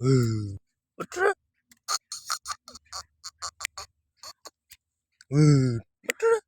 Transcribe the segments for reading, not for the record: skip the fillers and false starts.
उठ रहा, उठ रहा।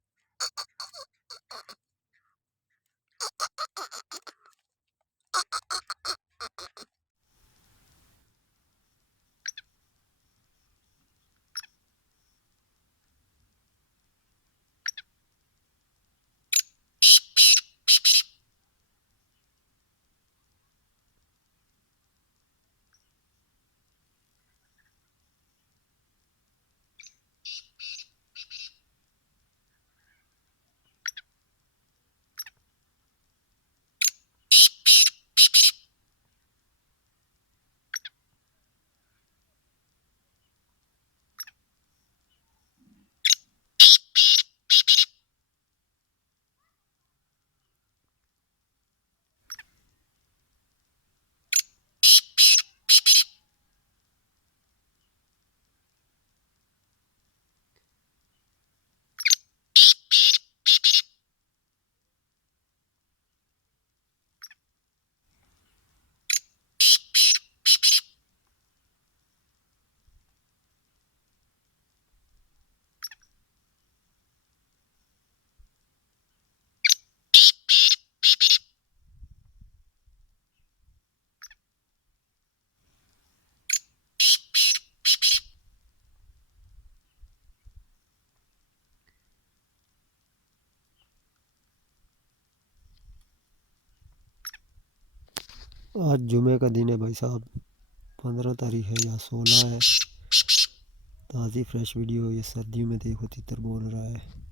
आज जुमे का दिन है भाई साहब, 15 तारीख है या 16 है। ताज़ी फ्रेश वीडियो ये सर्दियों में देखो तितर बोल रहा है।